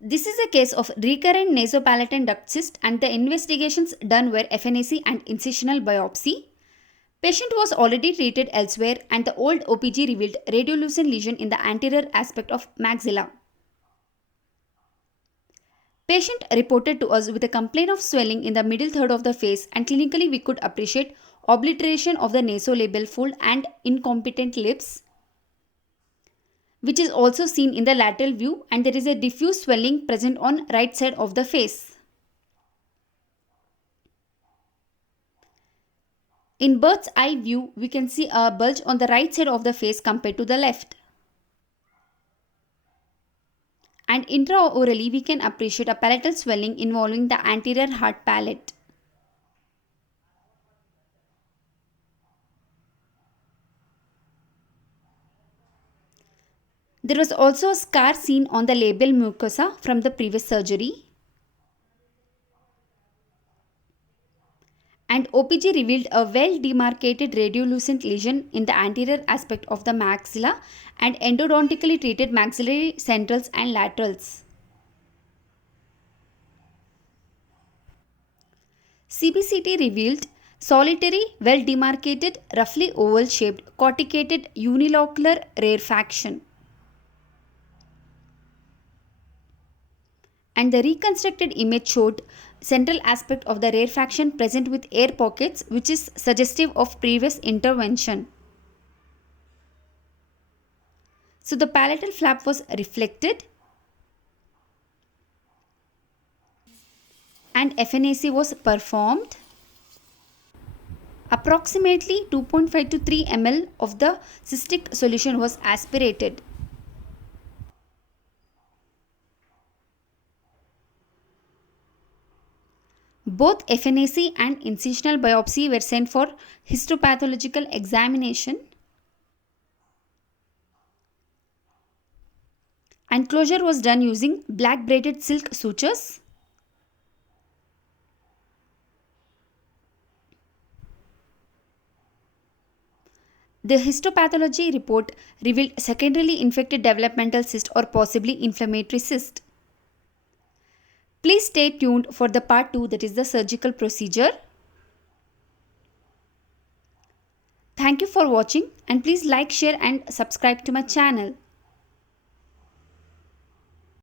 This is a case of recurrent nasopalatal duct cyst, and the investigations done were FNAC and incisional biopsy. Patient was already treated elsewhere, and the old OPG revealed radiolucent lesion in the anterior aspect of maxilla. Patient reported to us with a complaint of swelling in the middle third of the face, and clinically we could appreciate obliteration of the nasolabial fold and incompetent lips, which is also seen in the lateral view, and there is a diffuse swelling present on right side of the face. In bird's eye view, we can see a bulge on the right side of the face compared to the left. And intraorally, we can appreciate a palatal swelling involving the anterior hard palate. There was also a scar seen on the labial mucosa from the previous surgery. And OPG revealed a well demarcated radiolucent lesion in the anterior aspect of the maxilla and endodontically treated maxillary centrals and laterals. CBCT revealed solitary, well demarcated, roughly oval shaped, corticated unilocular rarefaction. And the reconstructed image showed central aspect of the rarefaction present with air pockets, which is suggestive of previous intervention. So the palatal flap was reflected and FNAC was performed. Approximately 2.5 to 3 ml of the cystic solution was aspirated. Both FNAC and incisional biopsy were sent for histopathological examination, and closure was done using black braided silk sutures. The histopathology report revealed secondarily infected developmental cyst or possibly inflammatory cyst. Please stay tuned for the part 2, that is the surgical procedure. Thank you for watching, and please like, share and subscribe to my channel.